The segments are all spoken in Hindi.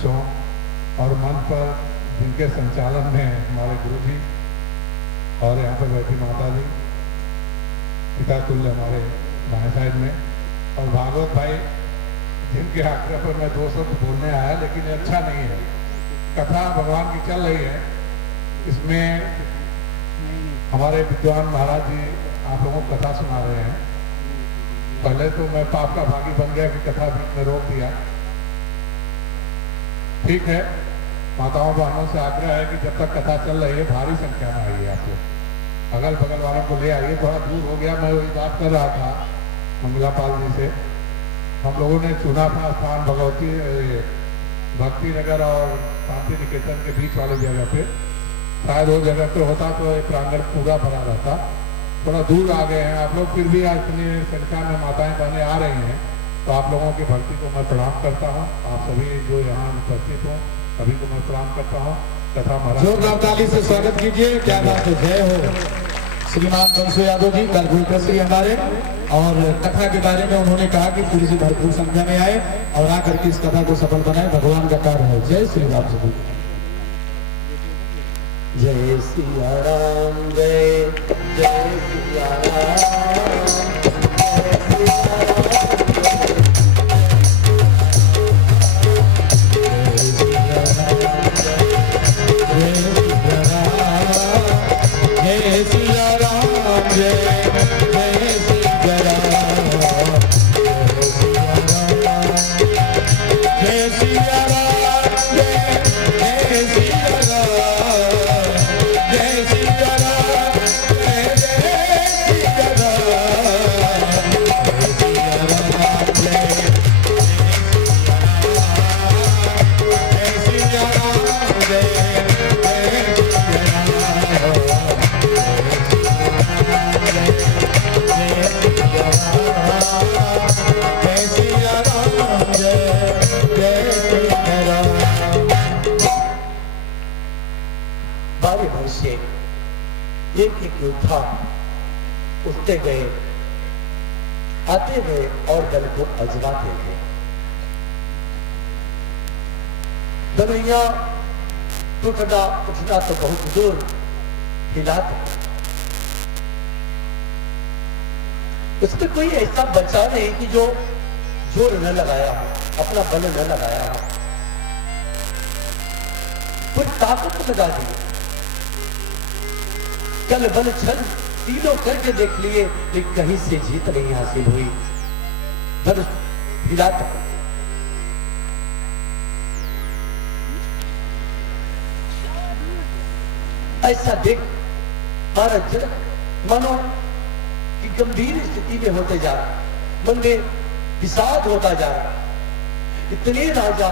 बच्चों और मंच पर जिनके संचालन में हमारे गुरुजी और यहाँ पर बैठी माता जी, पिता तुल्य हमारे बाएं साइड में, और भागवत भाई जिनके आग्रह पर मैं 2 शब्द बोलने आया, लेकिन ये अच्छा नहीं है। कथा भगवान की चल रही है, इसमें हमारे विद्वान महाराज जी आप लोगों को कथा सुना रहे हैं। पहले तो मैं पाप का भागी बन गया कि कथा बीच में रोक दिया। ठीक है, माताओं बहनों से आग्रह है कि जब तक कथा चल रही है भारी संख्या में आइए, आप लोग अगल बगल वालों को ले आइए। थोड़ा दूर हो गया, मैं वही बात कर रहा था मंगला पाल जी से। हम लोगों ने चुना था स्थान भगवती भक्ति नगर और शांति निकेतन के बीच वाली जगह पे। शायद वो जगह पे होता तो एक प्रांगण पूरा भरा रहता। थोड़ा दूर आ गए हैं आप लोग, फिर भी इतनी संख्या में माताएं बहनें आ रही हैं, तो आप लोगों की भक्ति को मैं प्रणाम करता हूँ। आप सभी जो यहाँ उपस्थित हो सभी को मैं प्रणाम करता हूँ। कथा महाराज जोरदार ताली से स्वागत कीजिए। क्या बात है, जय हो। श्रीमान कंसु यादव जी कल श्री हमारे, और कथा के बारे में उन्होंने कहा कि पूरी से भरपूर संख्या में आए और आकर के इस कथा को सफल बनाए, भगवान का कार्य है। जय श्री राम जी। जय सिया राम, जय जय सिया राम, जय सिया राम, जय सिया राम, जय जय सिया राम, जय सिया राम, जय सिया राम, जय सिया राम, जय सिया राम, जय सिया राम, जय सिया राम, जय एक एक योद्धा उठते गए, आते गए और दल को अजमाते गए। दलैया टूटना उठना तो बहुत दूर हिलाते, उसमें कोई ऐसा बचा नहीं कि जो जोर न लगाया हो, अपना बल न लगाया हो, कोई ताकत लगा दी। कल बल छल तीनों करके देख लिए, लेकिन कहीं से जीत नहीं हासिल हुई। बल हिलाता, ऐसा देख महाराज जनक मानो कि गंभीर स्थिति में होते जा रहा, मन में विषाद होता जा रहा। इतने राजा,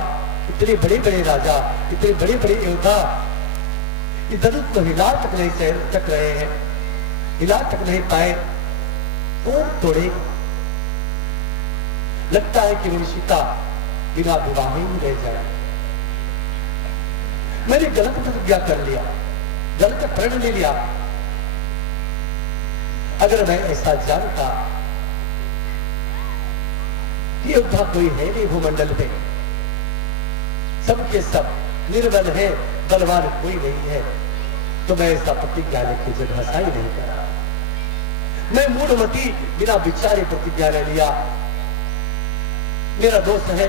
इतने बड़े बड़े राजा, इतने बड़े बड़े योद्धा इधर तो हिला तक नहीं तक रहे हैं, हिला तक नहीं पाए। कौन तोड़े? लगता है कि मेरी सीता बिना विवाह ही रह जाए। मैंने गलत प्रतिज्ञा कर लिया, गलत प्रण ले लिया। अगर मैं ऐसा जानता कि योद्धा कोई है नहीं भूमंडल में, सबके सब निर्बल है, बलवान कोई नहीं है, तो मैं ऐसा प्रतिज्ञा लेके जब हंसा ही नहीं करा। मैं मूढ़मती बिना विचारे प्रतिज्ञा ले लिया। मेरा दोस्त है,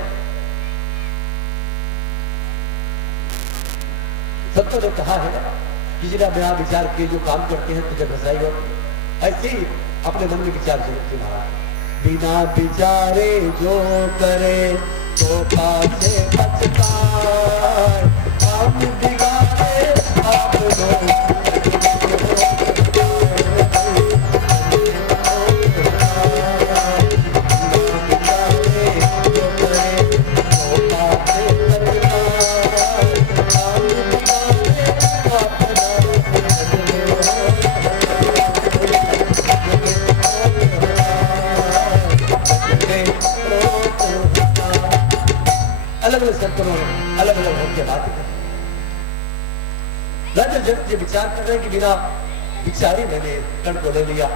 सबको ने कहा है कि जिन्हें बिना विचार किए जो काम करते हैं तुझे हंसाई हो। ऐसे ही अपने मन में विचार जरूर मारा, बिना विचारे जो करे तो पाछे पछताए। हम बिगाड़े अपनों अलग अलग संतों ने अलग अलग होकर बातें कर। राजा जनक ये विचार कर रहे हैं कि बिना विचारे मैंने कर्ण को ले लिया।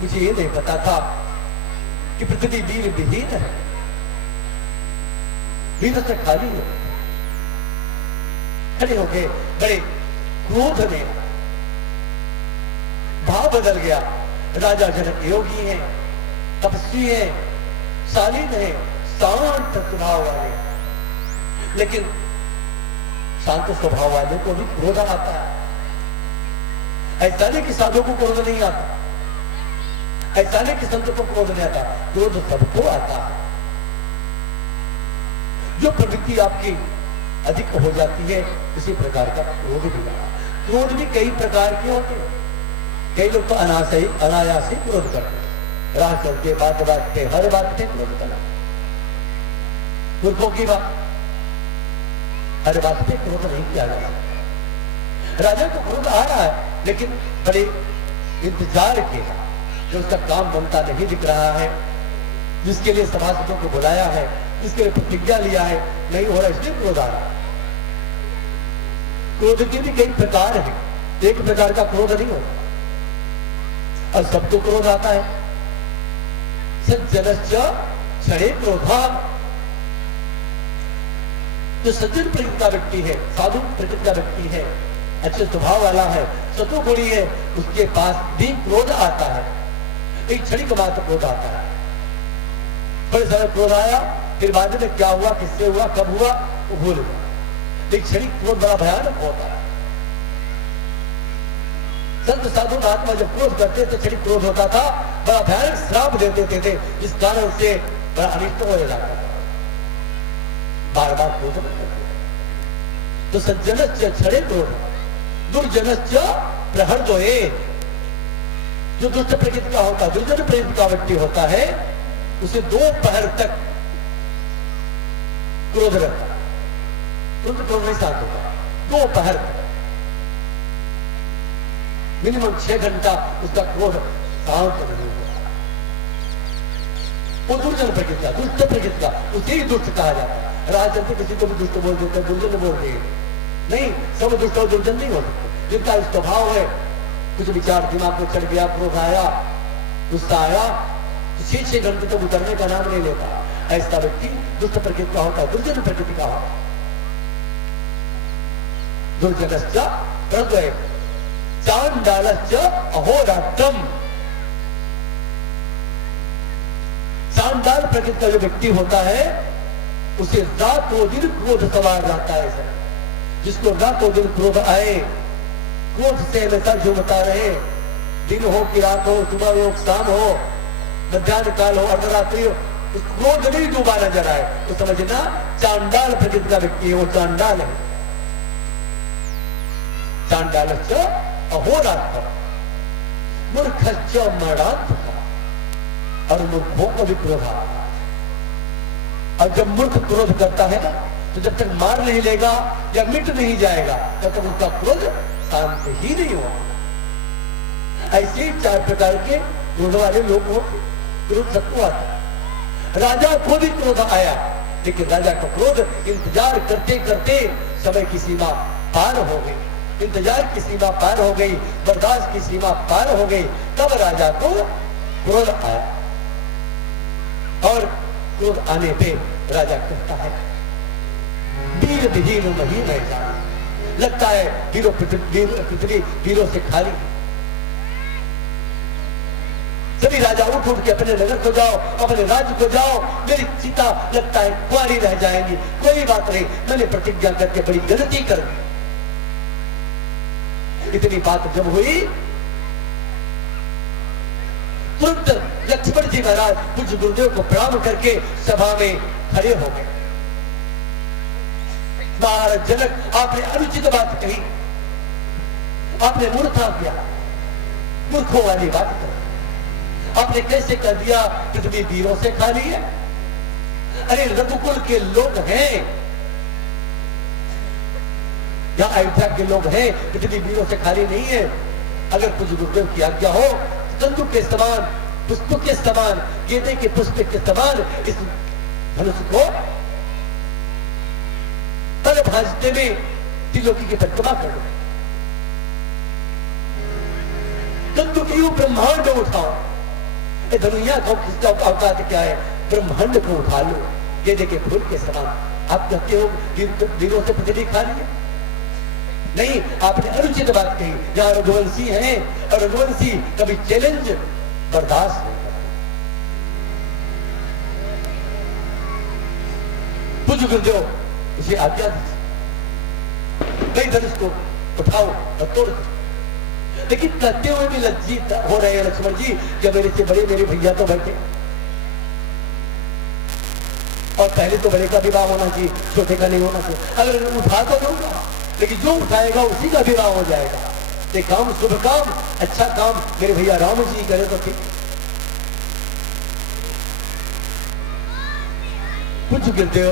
मुझे ये नहीं पता था कि पृथ्वी वीर विहीन है, वीर से खाली है। खड़े हो गए, बड़े क्रोध में भाव बदल गया। राजा जनक योगी हैं, तपस्वी हैं, शालीन हैं, शांत स्वभाव वाले, लेकिन शांत स्वभाव वाले को भी क्रोध आता है। ऐसा नहीं कि साधु को क्रोध नहीं आता, ऐसा नहीं कि संत को क्रोध नहीं आता, क्रोध सबको आता है। जो प्रवृत्ति आपकी अधिक हो जाती है, इसी प्रकार का क्रोध भी आता है। क्रोध भी कई प्रकार के होते हैं। कई लोग तो अनायास ही क्रोध करते हैं, राह चलते, बात पे, हर बात पे क्रोध करना। मूर्खों की बात, हर बात पे क्रोध नहीं किया जा सकता। राजा को क्रोध आ रहा है, लेकिन बड़े इंतजार के, जो उसका काम बनता नहीं दिख रहा है, जिसके लिए सभासदों को बुलाया है, जिसके लिए प्रतिज्ञा लिया है, नहीं हो रहा, इसलिए क्रोध आ रहा है। क्रोध के भी कई प्रकार हैं, एक प्रकार का क्रोध नहीं होता, और सबको क्रोध आता है। सज्जनश्च क्षणे क्रोधा, जो सज्जन प्रकृति का व्यक्ति है, साधु प्रकृति का व्यक्ति है, अच्छे स्वभाव वाला है, सतुगुणी है, उसके पास भी क्रोध आता है। एक क्षणिक मात्र क्रोध आता है, बड़े सारे क्रोध आया, फिर बाद में क्या हुआ, किससे हुआ, कब हुआ, वो भूल गया। एक क्षणिक क्रोध बड़ा भयानक होता है। संत साधु महात्मा जब क्रोध करते थे, क्षणिक क्रोध होता था, बड़ा भयानक श्राप दे देते थे, जिस कारण से बड़ा अनिष्ट हो जाता था। बार बार क्रोध करते थे। तो सज्जनश्च क्षणे क्रोध, दुर्जनश्च प्रहर्दोये, जो दुष्ट प्रकृति का होता है, दुर्जन प्रकृति का व्यक्ति होता है, उसे 2 पहर तक क्रोध रहता है, तुरंत क्रोध नहीं शांत होता। 2 पहर तक, मिनिमम 6 घंटा उसका क्रोध शांत नहीं होता। वो दुर्जन प्रकृति का, दुष्ट प्रकृति का, उसे ही दुष्ट कहा जाता है। राज चलते किसी को भी दुष्ट बोल देते हैं, दुर्जन बोल देंगे, नहीं, सब दुष्ट और दुर्जन नहीं हो सकते। जिनका स्वभाव है, कुछ विचार दिमाग में चढ़ गया, क्रोध आया, गुस्सा आया, तो 6 घंटे तक उतरने का नाम नहीं लेता। ऐसा व्यक्ति दुष्ट प्रकृति का होता है, दुर्जन प्रकृति का होता है। दुर्जनश्च प्रहर्दोये चांडालश्च अहोरात्रम, चांडाल प्रकृति का जो व्यक्ति होता है, उसे रातों दिन क्रोध सवार रहता है। जिसको रातों दिन क्रोध आए, क्रोध से हमेशा झूमता रहे, दिन हो कि रात हो, सुबह हो, शाम हो, मध्यान्ह काल हो, अर्धरात्रि हो, उस क्रोध नहीं डूबा नजर आए, तो समझना चांडाल प्रकृति का व्यक्ति है, वो चांडाल है। चांडालश्च अहोरात्रम मूर्खश्च मरणान्तकः, और मूर्खों को भी क्रोध आता है। और जब मूर्ख क्रोध करता है ना, तो जब तक मार नहीं लेगा या मिट नहीं जाएगा, तब तक उसका क्रोध शांत ही नहीं होगा। ऐसे ही 4 प्रकार के क्रोध वाले लोग होते, क्रोध सबको आता है। राजा को भी क्रोध आया, लेकिन राजा का क्रोध इंतजार करते करते समय की सीमा पार हो गई, इंतजार की सीमा पार हो गई, बर्दाश्त की सीमा पार हो गई, तब राजा को क्रोध आया। और क्रोध आने पे राजा कहता है, वीर विहीन मही नहीं जाना, लगता है पृथ्वी वीरों से खाली। सभी राजा उठ उठ के अपने नगर को जाओ, अपने राज्य को जाओ, मेरी सीता लगता है कुंवारी रह जाएंगी, कोई बात नहीं, मैंने प्रतिज्ञा करके बड़ी गलती कर दी। इतनी बात जब हुई, तुरंत लक्ष्मण जी महाराज कुछ गुरुदेव को प्रणाम करके सभा में खड़े हो गए। महाराज जनक, आपने अनुचित बात कही, आपने मूर्खता किया, मूर्खों वाली बात कही। आपने कैसे कर दिया पृथ्वी वीरों से खाली है? अरे रघुकुल के लोग हैं, या अयोध्या के लोग हैं, पृथ्वी वीरों से खाली नहीं है। अगर कुछ गुरुदेव की आज्ञा हो, तंतु के समान, पुष्प के समान, गेंदे के पुष्प के समान इस धनुष को तल भाजते में त्रिलोकी की परिक्रमा कर दो, तंतु के यूं ब्रह्मांड उठाओ। धनुया का किसका औकात क्या है? ब्रह्मांड को उठा लो, गेंदे के फूल के समान। आप कहते हो वीरों से पृथ्वी खाली है, नहीं, आपने अनुचित बात कही। जहां रघुवंशी हैं और रघुवंशी कभी चैलेंज बर्दाश्त नहीं करते। पूज्य गुरुदेव इसे आज्ञा दीजिए, कई धनुष को उठाओ और तोड़ दो। लेकिन कहते हुए भी लज्जित हो रहे हैं लक्ष्मण जी, जब मेरे से बड़े मेरे भैया तो बैठे, और पहले तो बड़े का विवाह होना चाहिए, छोटे का नहीं होना चाहिए। अगर उठा तो दूंगा, लेकिन जो उठाएगा उसी का विवाह हो जाएगा। ये काम शुभ काम, अच्छा काम मेरे भैया राम जी करे तो ठीक। कुछ गुरुदेव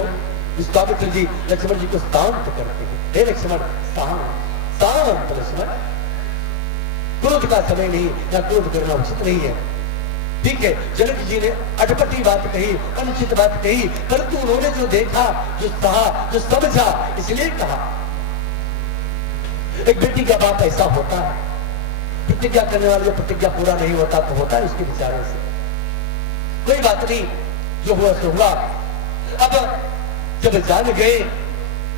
विश्वामित्र जी लक्ष्मण जी को शांत करते हैं। हे लक्ष्मण, शांत शांत लक्ष्मण, क्रोध का समय नहीं, या क्रोध करना उचित नहीं है। ठीक है, जनक जी ने अटपटी बात कही, अनुचित बात कही, परंतु उन्होंने जो देखा, जो कहा, जो समझा, इसलिए कहा। एक बेटी का बाप ऐसा होता है, प्रतिज्ञा करने वाले प्रतिज्ञा पूरा नहीं होता तो होता है इसके विचारों से। कोई बात नहीं, जो हुआ सो हुआ। अब जब जान गए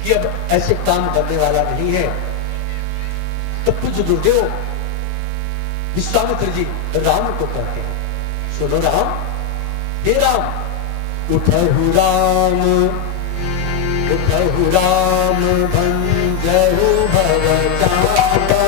कि अब ऐसे काम करने वाला नहीं है, तो पूज्य गुरुदेव विश्वामित्र जी राम को कहते हैं, सुनो राम, हे राम, उठहु राम, उठहु राम, भंजहु भवचापा।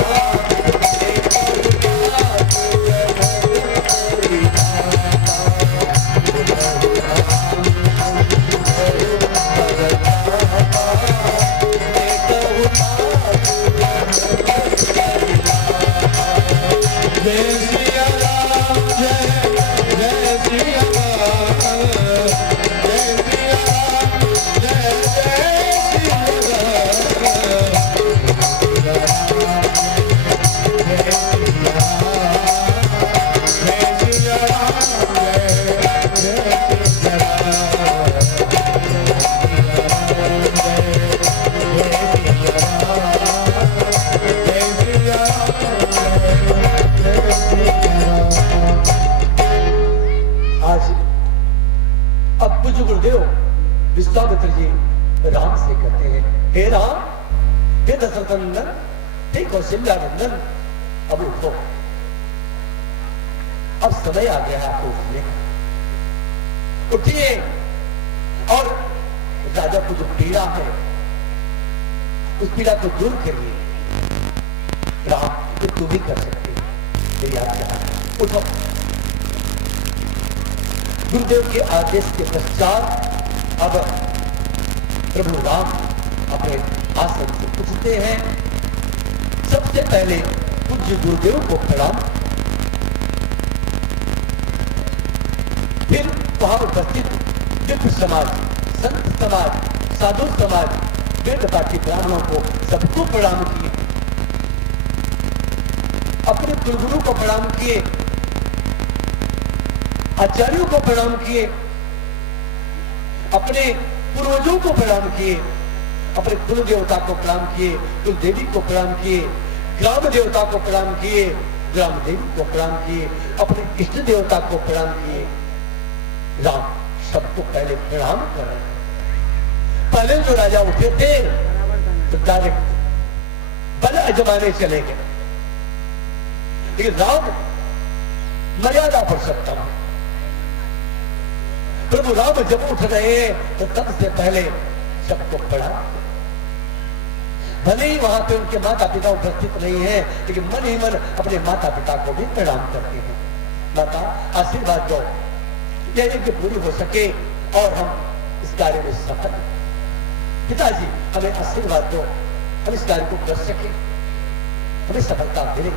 विश्वामित्र जी राम से कहते हैं, हे राम, हे दशरथ नंदन, हे कौशल्या नंदन, अब उठो, अब समय आ गया है आपको उठने का। उठिए और राजा को जो पीड़ा है उस पीड़ा को दूर करिए। राम, ये तुम ही कर सकते हो, मेरी आज्ञा है, उठो। गुरुदेव के आदेश के पश्चात अब प्रभु राम अपने आसन से उठते हैं। सबसे पहले पूज्य गुरुदेव को प्रणाम, फिर वहां उपस्थित विप्र समाज, संत समाज, साधु समाज, वेद पाठी ब्राह्मणों को सबको प्रणाम किए। अपने कुलगुरु को प्रणाम किए, आचार्यों को प्रणाम किए, अपने पूर्वजों को प्रणाम किए, अपने कुल देवता को प्रणाम किए, कुल देवी को प्रणाम किए, ग्राम देवता को प्रणाम किए, ग्राम देवी को प्रणाम किए, अपने इष्ट देवता को प्रणाम किए। राम सबको पहले प्रणाम कर रहे हैं। पहले जो राजा उठे थे तो डायरेक्ट बल अजमाने चले गए, लेकिन राम मर्यादा पुरुषोत्तम है। प्रभु राम जब उठ रहे हैं तो तब से पहले सबको प्रणाम। भले ही वहां पे उनके माता पिता उपस्थित नहीं है, लेकिन मन ही मन अपने माता पिता को भी प्रणाम करते हैं। माता आशीर्वाद दो, यह यज्ञ पूरी हो सके और हम इस कार्य में सफल। पिताजी हमें आशीर्वाद दो, हम इस कार्य को कर सके, हमें सफलता मिले,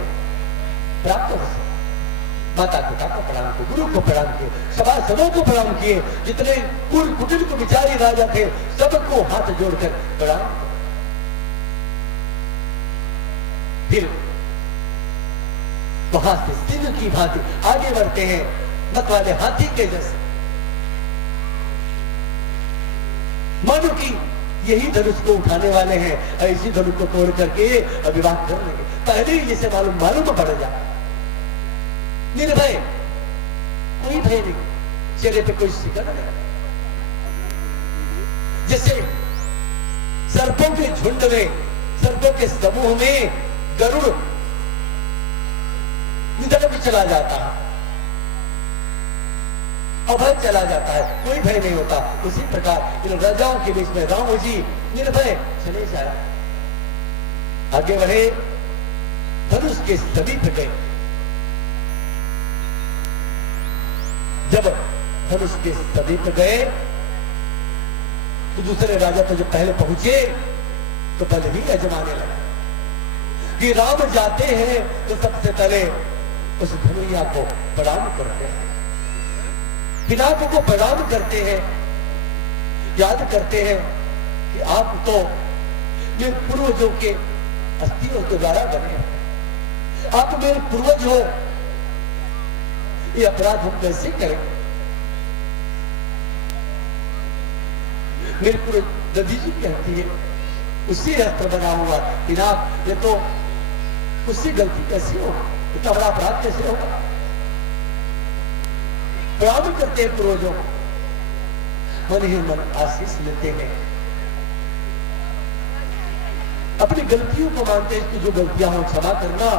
प्राप्त हो सके। माता पिता को प्रणाम किए, गुरु को प्रणाम किए, सभासदों को प्रणाम किए, जितने कुल कुटिल को विचारी राजा थे सबको हाथ जोड़कर प्रणाम। फिर वहां से सिंह की भांति आगे बढ़ते हैं, मत वाले हाथी के जैसे, मानो कि यही धनुष को उठाने वाले हैं, इसी धनुष को तोड़ करके विवाह कर लेंगे। पहले ही जैसे मालूम पड़ जाए, निर्भय, कोई भय नहीं, चेहरे पे कोई शिकन नहीं। जैसे सर्पों के झुंड में सर्पों के समूह में गरुड़ निधन भी चला जाता है, अभय चला जाता है, कोई भय नहीं होता। उसी प्रकार इन राजाओं के बीच में राम जी निर्भय चले जाए, आगे बढ़े, धनुष के समीप गए। जब धनुष के समीप गए तो दूसरे राजा तो जब पहले पहुंचे तो पहले भी अजमाने लगे कि राम जाते हैं तो सबसे पहले उस धनुया को प्रणाम करते हैं, पिनाक को प्रणाम करते हैं, याद करते हैं कि आप तो मेरे पूर्वजों के अस्थियों के द्वारा बने हैं, आप मेरे पूर्वज हो, ये अपराध हम कैसे करें? मेरे पूर्वज ददी जी कहती है उसी अस्त्र बना हुआ पिनाक, ये तो उससे गलती कैसे हो, इतना बड़ा अपराध कैसे होगा? प्रणाम करते हैं पूर्वजों, मन ही मन आशीष लेते हैं, अपनी गलतियों को मानते हैं कि जो गलतियां हो क्षमा करना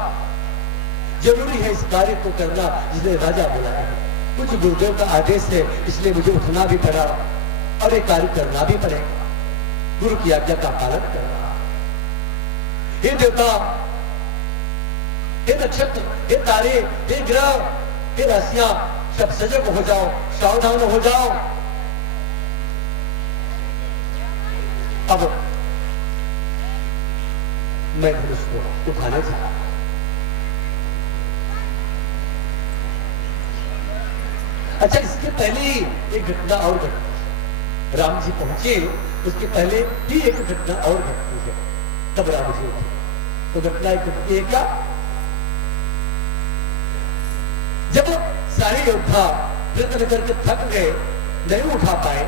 जरूरी है, इस कार्य को करना जिसे राजा बोला है। कुछ गुरुदेव का आदेश है इसलिए मुझे उठना भी पड़ा और ये कार्य करना भी पड़ेगा, गुरु की आज्ञा का पालन करना। हे देवता, हे नक्षत्र, हे तारे, हे ग्रह, हे राशियां, सब सजग हो जाओ, सावधान हो जाओ। अब मैं धनुष को उठाने जा रहा हूं। अच्छा, इसके पहले एक घटना और घटी। राम जी पहुंचे उसके पहले भी एक घटना और घटती है, तब राम जी उठे। तो घटना एक घटती है क्या? जब सारे योद्धा व्रत करके थक गए, नहीं उठा पाए,